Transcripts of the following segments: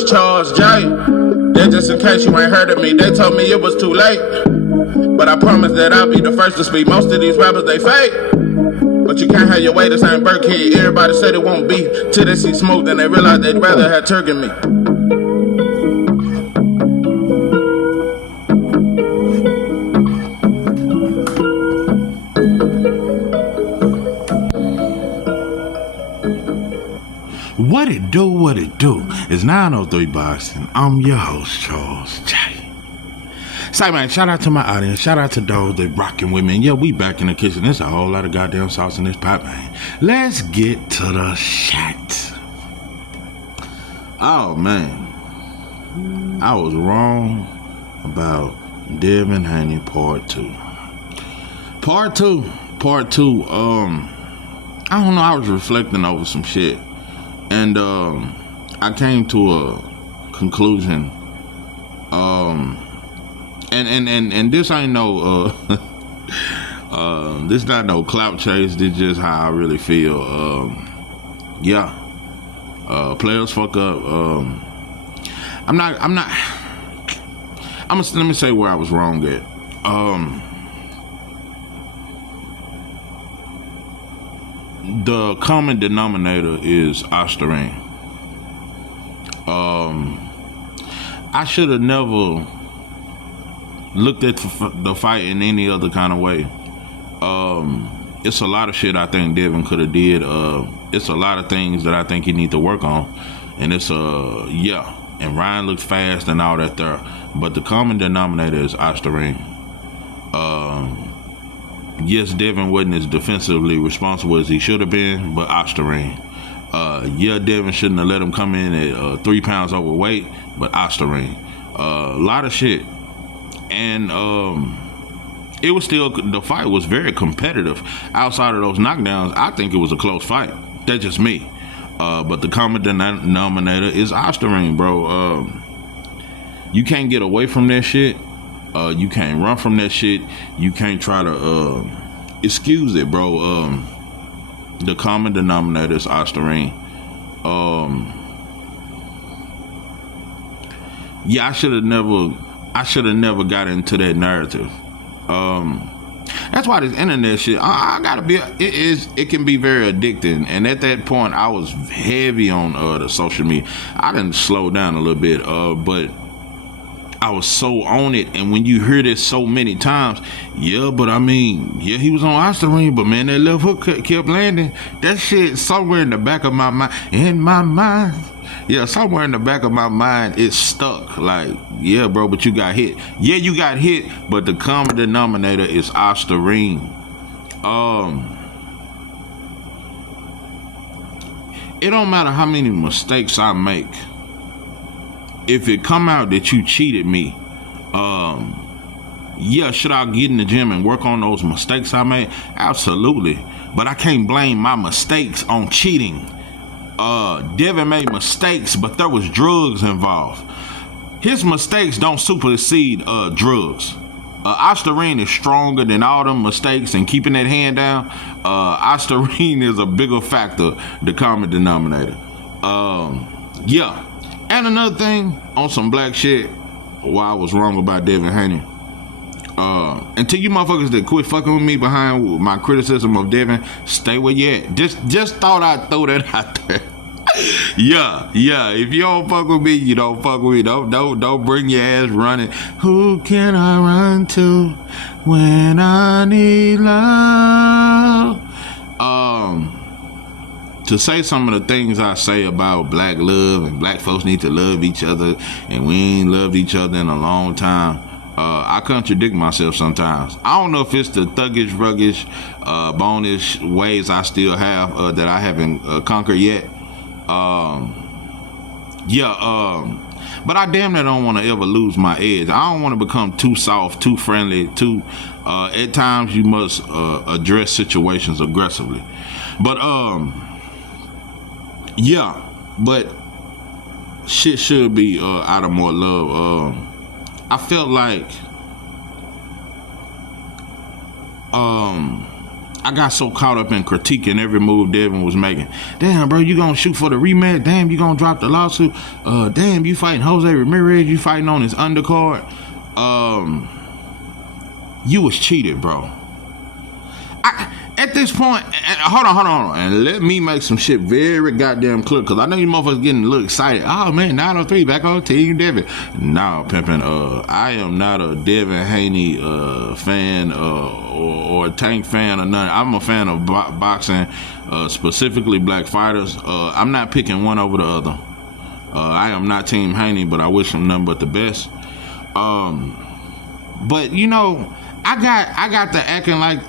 it's Charles J. That just in case you ain't heard of me, they told me it was too late. But I promise that I'll be the first to speak. Most of these rappers, they fake. But you can't have your way, this ain't Burkhead. Everybody said it won't be till they see smoke, then they realize they'd rather have Turk than me. What it do? It's 903 Boxing. I'm your host, Charles J. Say, man, shout out to my audience. Shout out to those that rocking with me. And yeah, we back in the kitchen. There's a whole lot of goddamn sauce in this pot, man. Let's get to the shit. Oh, man. I was wrong about Devin Haney Part 2. Part 2. I don't know. I was reflecting over some shit. And I came to a conclusion. And this ain't no this not no clout chase. This just how I really feel. Players fuck up. Let me say where I was wrong at. The common denominator is Osterine. I should have never looked at the fight in any other kind of way. It's a lot of shit I think Devin could have did. It's a lot of things that I think he need to work on. And it's and Ryan looked fast and all that there. But the common denominator is Osterine. Yes, Devin wasn't as defensively responsible as he should have been, but Osterine. Devin shouldn't have let him come in at 3 pounds overweight, but Osterine. A lot of shit. And it was still, the fight was very competitive. Outside of those knockdowns, I think it was a close fight. That's just me. But the common denominator is Osterine, bro. You can't get away from that shit. You can't run from that shit. You can't try to excuse it, bro. The common denominator is Osterine. I should have never got into that narrative. That's why this internet shit, I gotta be, it can be very addicting. And at that point, I was heavy on the social media. I didn't slow down a little bit, but I was so on it. And when you hear this so many times, he was on Osterine, but man, that left hook kept landing. That shit somewhere in the back of my mind, somewhere in the back of my mind, it stuck. Like, yeah, bro, but you got hit. Yeah, you got hit, but the common denominator is Osterine. It don't matter how many mistakes I make. If it come out that you cheated me, should I get in the gym and work on those mistakes I made? Absolutely. But I can't blame my mistakes on cheating. Devin made mistakes, but there was drugs involved. His mistakes don't supersede drugs. Osterine is stronger than all them mistakes and keeping that hand down. Osterine is a bigger factor, the common denominator. And another thing, on some black shit, why I was wrong about Devin Haney. And to you motherfuckers that quit fucking with me behind my criticism of Devin, stay where you at. Just thought I'd throw that out there. If you don't fuck with me, you don't fuck with me. Don't bring your ass running. Who can I run to when I need love? To say some of the things I say about black love and black folks need to love each other and we ain't loved each other in a long time, I contradict myself sometimes. I don't know if it's the thuggish, ruggish, bonish ways I still have that I haven't conquered yet. But I damn near don't want to ever lose my edge. I don't want to become too soft, too friendly, at times you must address situations aggressively. But shit should be out of more love. I felt like I I got so caught up in critiquing every move Devin was making. Damn, bro, you gonna shoot for the rematch? Damn, you gonna drop the lawsuit? Damn, you fighting Jose Ramirez? You fighting on his undercard? You was cheated, bro. At this point, hold on, and let me make some shit very goddamn clear, because I know you motherfuckers getting a little excited. Oh man, 903 back on Team Devin. Nah, pimpin', I am not a Devin Haney fan or a Tank fan or nothing. I'm a fan of boxing, specifically black fighters. I'm not picking one over the other. I am not Team Haney, but I wish him nothing but the best. But you know, I got to acting like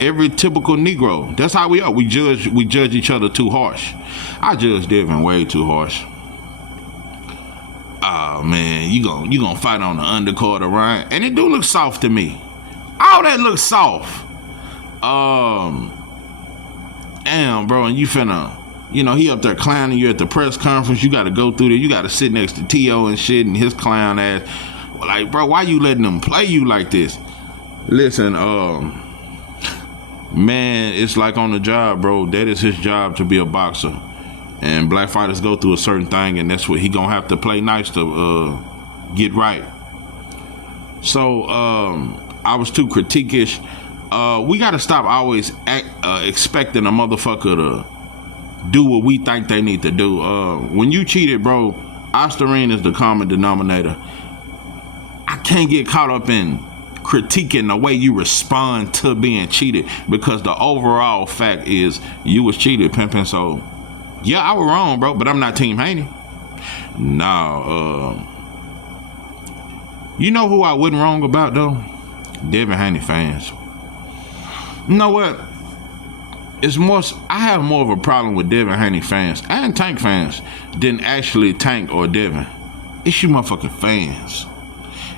every typical Negro. That's how we are. We judge each other too harsh. I judge Devin way too harsh. Oh man, you gonna fight on the undercard of Ryan, and it do look soft to me. All that looks soft. Damn, bro, and you finna, you know, he up there clowning you at the press conference. You got to go through there. You got to sit next to T.O. and shit, and his clown ass. Like, bro, why you letting them play you like this? Listen, man, it's like on the job, bro. That is his job, to be a boxer. And black fighters go through a certain thing, and that's what he gonna have to play nice to get right. So I was too critiquish. We gotta stop always expecting a motherfucker to do what we think they need to do. When you cheated, bro, Osterine is the common denominator. I can't get caught up in critiquing the way you respond to being cheated, because the overall fact is you was cheated, pimping. So yeah, I was wrong, bro, but I'm not Team Haney. No, you know who I wasn't wrong about though? Devin Haney fans. You know what? I have more of a problem with Devin Haney fans and Tank fans than actually Tank or Devin. It's you motherfucking fans.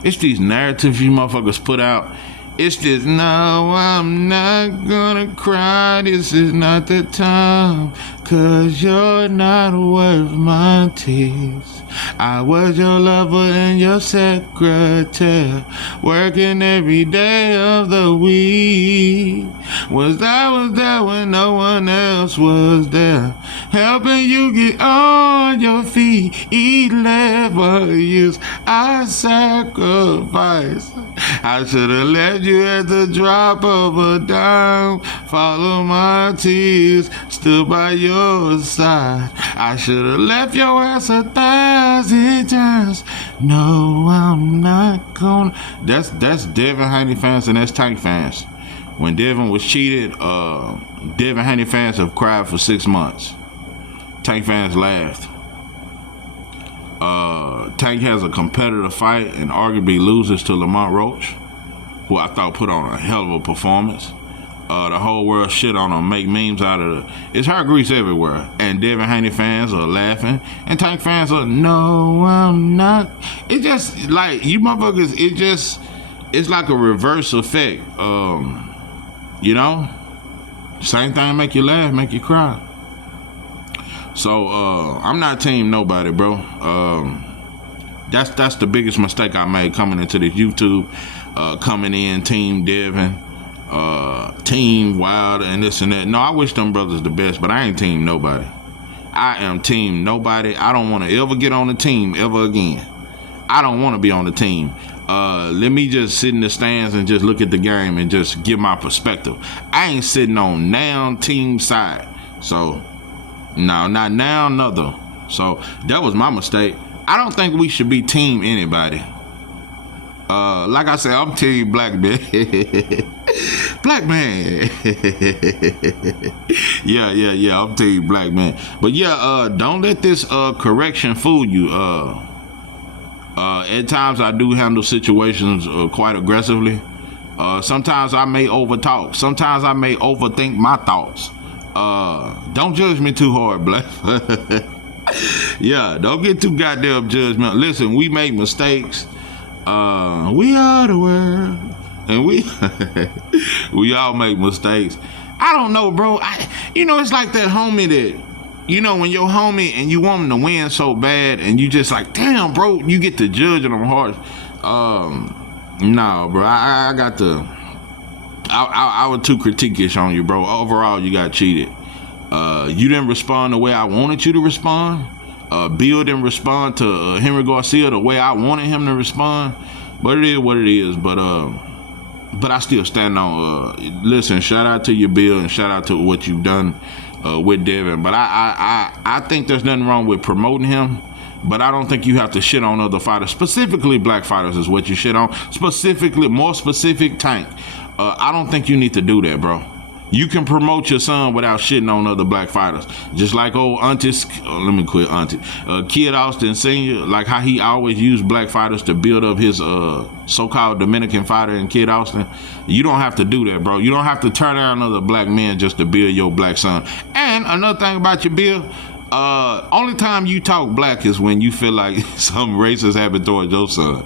It's these narratives you motherfuckers put out. It's this, no, I'm not gonna cry, this is not the time, 'cause you're not worth my tears. I was your lover and your secretary, working every day of the week. Was there when no one else was there, helping you get on your feet. 11 years I sacrificed. I should have left you at the drop of a dime. Follow my tears, stood by your side. I should have left your ass 1,000 times. No, I'm not gonna. That's Devin Haney fans and that's Tank fans. When Devin was cheated, Devin Haney fans have cried for 6 months. Tank fans laughed. Tank has a competitive fight and arguably loses to Lamont Roach, who I thought put on a hell of a performance. The whole world shit on him, make memes out of it. It's hair grease everywhere. And Devin Haney fans are laughing. And Tank fans are, no, I'm not. It's just like, you motherfuckers, it's like a reverse effect. You know? Same thing make you laugh, make you cry. So, I'm not team nobody, bro. That's the biggest mistake I made coming into this YouTube. Coming in, Team Devin, Team Wild, and this and that. No, I wish them brothers the best, but I ain't team nobody. I am team nobody. I don't want to ever get on the team ever again. I don't want to be on the team. Let me just sit in the stands and just look at the game and just give my perspective. I ain't sitting on now team side. So, no, not now, another. So, that was my mistake. I don't think we should be team anybody. Like I said, I'm team black man. Black man. Yeah, I'm team black man. But yeah, don't let this correction fool you. At times I do handle situations quite aggressively. Sometimes I may overtalk. Sometimes I may overthink my thoughts. Don't judge me too hard, black. Yeah, don't get too goddamn judgmental. Listen, we make mistakes. We are the world, and we all make mistakes. I don't know, bro. It's like that homie that, when your homie and you want him to win so bad, and you just like, damn, bro, you get to judging them hard. No, bro, I got to I was too critiquish on you, bro. Overall, you got cheated. You didn't respond the way I wanted you to respond. Bill didn't respond to Henry Garcia the way I wanted him to respond. But it is what it is. But I still stand on. Listen, shout out to you, Bill, and shout out to what you've done with Devin. But I think there's nothing wrong with promoting him. But I don't think you have to shit on other fighters. Specifically, black fighters is what you shit on. Specifically, more specific, Tank. I don't think you need to do that, bro. You can promote your son without shitting on other black fighters. Just like old Kid Austin Sr., like how he always used black fighters to build up his so-called Dominican fighter in Kid Austin. You don't have to do that, bro. You don't have to turn down other black men just to build your black son. And another thing about your Bill, only time you talk black is when you feel like some racist happened towards your son.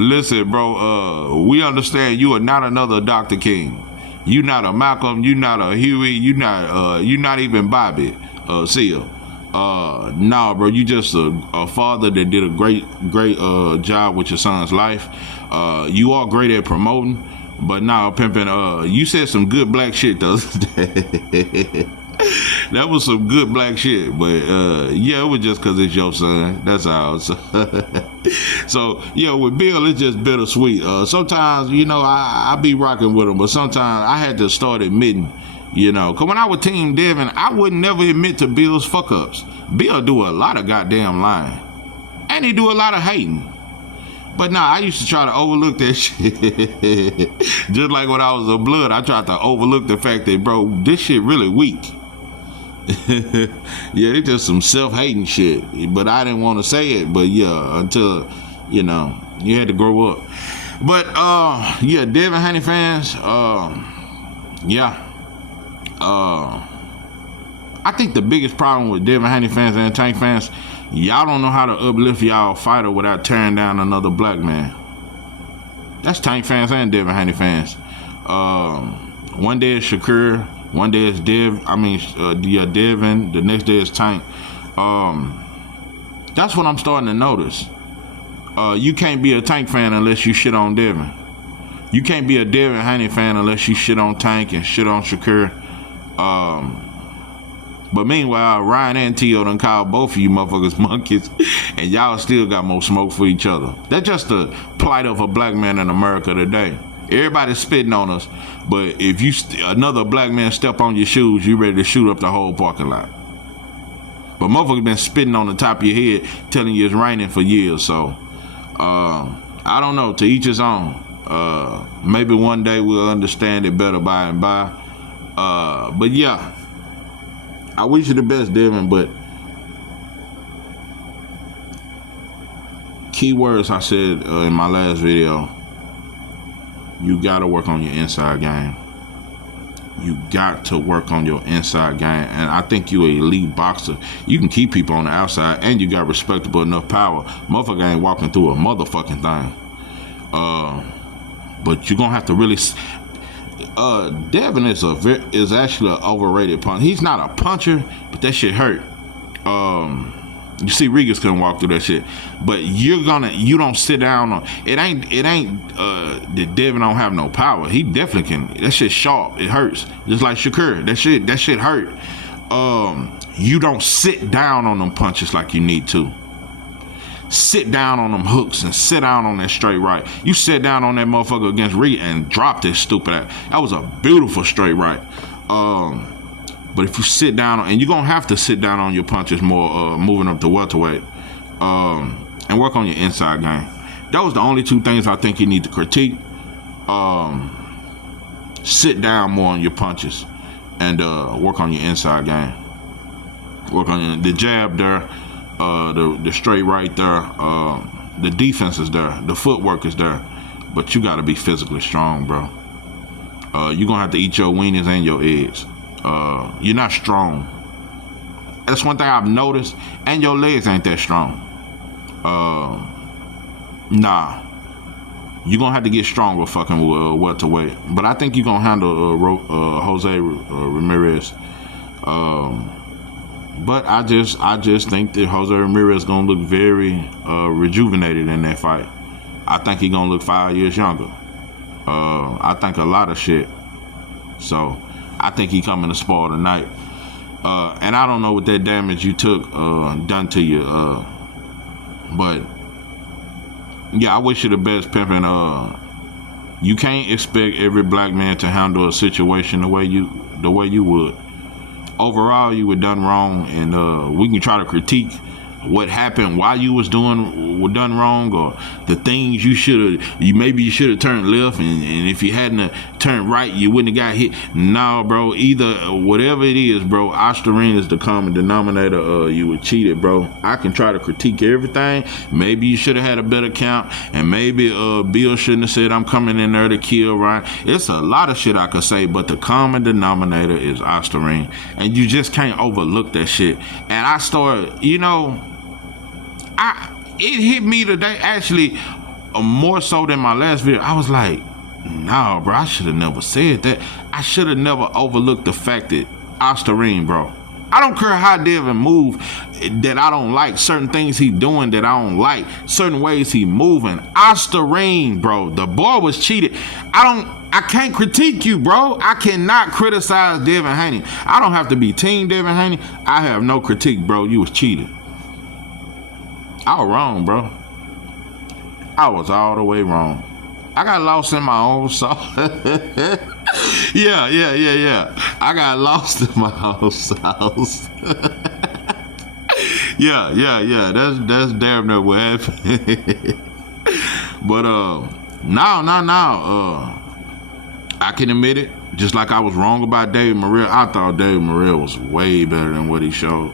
Listen, bro, we understand you are not another Dr. King. You not a Malcolm, you not a Huey, you not even Bobby Seale. Nah, bro, you just a father that did a great job with your son's life. You are great at promoting, but now pimping. You said some good black shit the other day. That was some good black shit, but yeah, it was just because it's your son. That's all. So yeah, with Bill, it's just bittersweet. Sometimes, I be rocking with him, but sometimes I had to start admitting, because when I was Team Devin, I would never admit to Bill's fuck ups. Bill do a lot of goddamn lying, and he do a lot of hating. But nah, I used to try to overlook that shit. Just like when I was a blood, I tried to overlook the fact that, bro, this shit really weak. Yeah, it's just some self-hating shit. But I didn't want to say it. But yeah, until, you had to grow up. But yeah, Devin Haney fans, yeah. I think the biggest problem with Devin Haney fans and Tank fans, y'all don't know how to uplift y'all fighter without tearing down another black man. That's Tank fans and Devin Haney fans. One day it's Shakur, one day it's Devin, the next day it's Tank. That's what I'm starting to notice. You can't be a Tank fan unless you shit on Devin. You can't be a Devin Haney fan unless you shit on Tank and shit on Shakur. But meanwhile, Ryan and Tio done called both of you motherfuckers monkeys, and y'all still got more smoke for each other. That's just the plight of a black man in America today. Everybody's spitting on us, but if another black man step on your shoes, you ready to shoot up the whole parking lot. But motherfuckers been spitting on the top of your head, telling you it's raining for years. So, I don't know. To each his own. Maybe one day we'll understand it better by and by. But yeah. I wish you the best, Devin, but key words I said in my last video, you got to work on your inside game. You got to work on your inside game. And I think you're an elite boxer. You can keep people on the outside, and you got respectable enough power. Motherfucker ain't walking through a motherfucking thing. But you're going to have to really... Devin is actually an overrated puncher. He's not a puncher, but that shit hurt. You see, Regis couldn't walk through that shit. But you don't sit down on it. Ain't that Devin don't have no power. He definitely can. That shit sharp. It hurts. Just like Shakur. That shit hurt. You don't sit down on them punches like you need to. Sit down on them hooks and sit down on that straight right. You sit down on that motherfucker against Reed and drop this stupid ass. That was a beautiful straight right. But if you sit down, and you're going to have to sit down on your punches more, moving up to welterweight, and work on your inside game. Those the only two things I think you need to critique. Sit down more on your punches and work on your inside game. Work on the jab there. The straight right there, the defense is there, the footwork is there, but you gotta be physically strong, bro. You're gonna have to eat your weenies and your eggs. You're not strong. That's one thing I've noticed, and your legs ain't that strong. Nah. You're gonna have to get stronger fucking welterweight. But I think you're gonna handle Jose Ramirez. But I just think that Jose Ramirez gonna look very rejuvenated in that fight. I think he's gonna look 5 years younger. I think a lot of shit. So I think he coming to spar tonight. And I don't know what that damage you took done to you. But yeah, I wish you the best, pimpin'. You can't expect every black man to handle a situation the way you would. Overall, you were done wrong, and we can try to critique what happened, why you was done wrong, or the things you should have. Maybe you should have turned left, and if you hadn't turned right, you wouldn't have got hit. No, bro. Either whatever it is, bro. Ostarine is the common denominator. You were cheated, bro. I can try to critique everything. Maybe you should have had a better count, and maybe Bill shouldn't have said I'm coming in there to kill Ryan. It's a lot of shit I could say, but the common denominator is Ostarine, and you just can't overlook that shit. And I started, it hit me today, actually, more so than my last video. I was like, nah, bro, I should have never said that. I should have never overlooked the fact that Ostarine, bro. I don't care how Devin move, that I don't like certain things he doing that I don't like, certain ways he moving. Ostarine, bro, the boy was cheated. I can't critique you, bro. I cannot criticize Devin Haney. I don't have to be team Devin Haney. I have no critique, bro. You was cheated. I was wrong, bro. I was all the way wrong. I got lost in my own sauce. Yeah. I got lost in my own sauce. Yeah. That's damn near what happened. But now, I can admit it. Just like I was wrong about David Morrell, I thought David Morrell was way better than what he showed.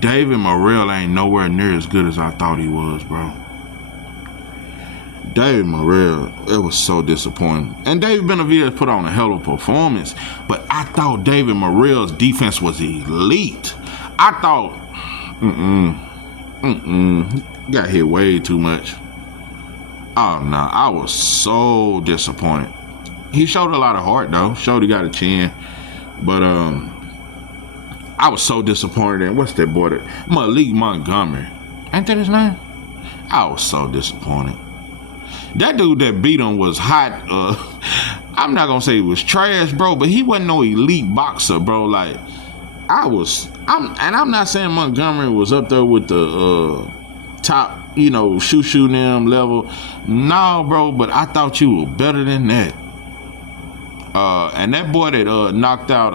David Morrell ain't nowhere near as good as I thought he was, bro. David Morrell, it was so disappointing. And David Benavidez put on a hell of a performance, but I thought David Morrell's defense was elite. I thought, got hit way too much. Oh, no, I was so disappointed. He showed a lot of heart, though. Showed he got a chin. But, I was so disappointed in, what's that boy, Malik Montgomery. Ain't that his name? I was so disappointed. That dude that beat him was hot. I'm not gonna say he was trash, bro, but he wasn't no elite boxer, bro. Like, I'm not saying Montgomery was up there with the top, shoo them level. No, bro, but I thought you were better than that. And that boy that knocked out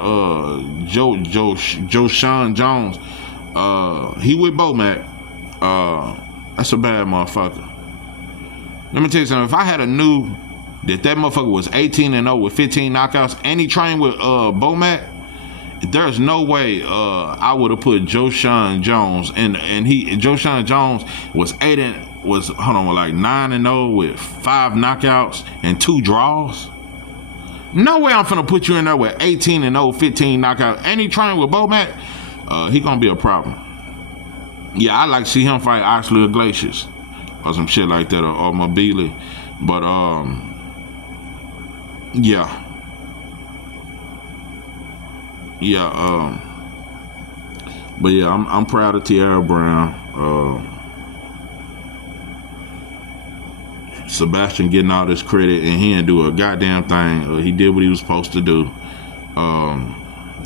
Joshawn Jones, he with Bomac. That's a bad motherfucker. Let me tell you something. If I had a knew that motherfucker was 18-0 with 15 knockouts and he trained with Bomac, there's no way I would have put Joshawn Jones Joshawn Jones was 9-0 with 5 knockouts and 2 draws. No way I'm finna put you in there with 18-0, 15 knockouts, and he trained with Bomac. He gonna be a problem. Yeah, I like to see him fight Oxley Iglesias or some shit like that, or Mobili. But but yeah, I'm proud of Tierra Brown. Sebastian getting all this credit, and he didn't do a goddamn thing. He did what he was supposed to do.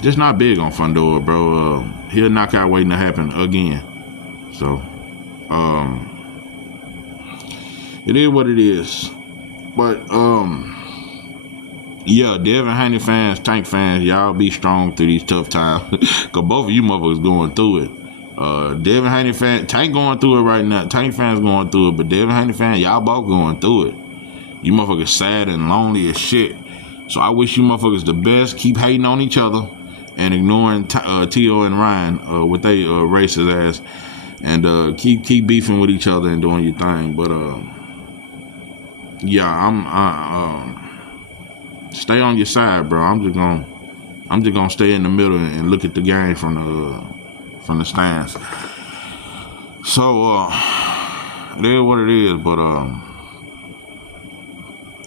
Just not big on Fundora, bro. He'll knockout waiting to happen again. So, it is what it is. But, yeah, Devin Haney fans, Tank fans, y'all be strong through these tough times. Because both of you motherfuckers going through it. Devin Haney fan, Tank going through it right now. Tank fans going through it, but Devin Haney fan, y'all both going through it. You motherfuckers sad and lonely as shit. So I wish you motherfuckers the best. Keep hating on each other and ignoring T.O. and Ryan with they racist ass, and keep beefing with each other and doing your thing. But yeah, I'm stay on your side, bro. I'm just gonna stay in the middle and look at the game from the stands. So it is what it is, but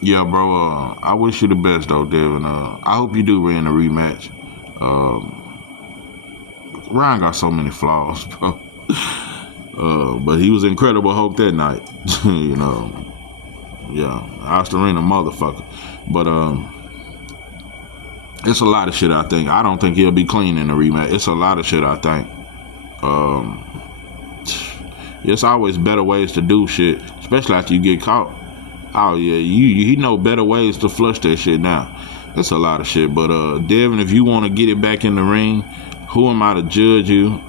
yeah, bro, I wish you the best though, Devin. I hope you do win the rematch. Ryan got so many flaws, bro. But he was Incredible Hulk that night. Yeah, Osterine a motherfucker. But it's a lot of shit I think. I don't think he'll be clean in the rematch. It's a lot of shit I think. It's always better ways to do shit, especially after you get caught. Oh yeah, he know better ways to flush that shit now. That's a lot of shit. But Devin, if you want to get it back in the ring, who am I to judge you?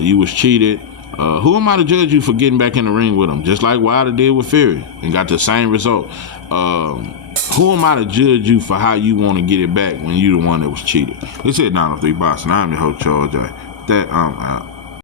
You was cheated. Who am I to judge you for getting back in the ring with him? Just like Wilder did with Fury and got the same result. Who am I to judge you for how you want to get it back when you the one that was cheated? This is 903 Boxing. I'm your host, Charles J. That I'm out.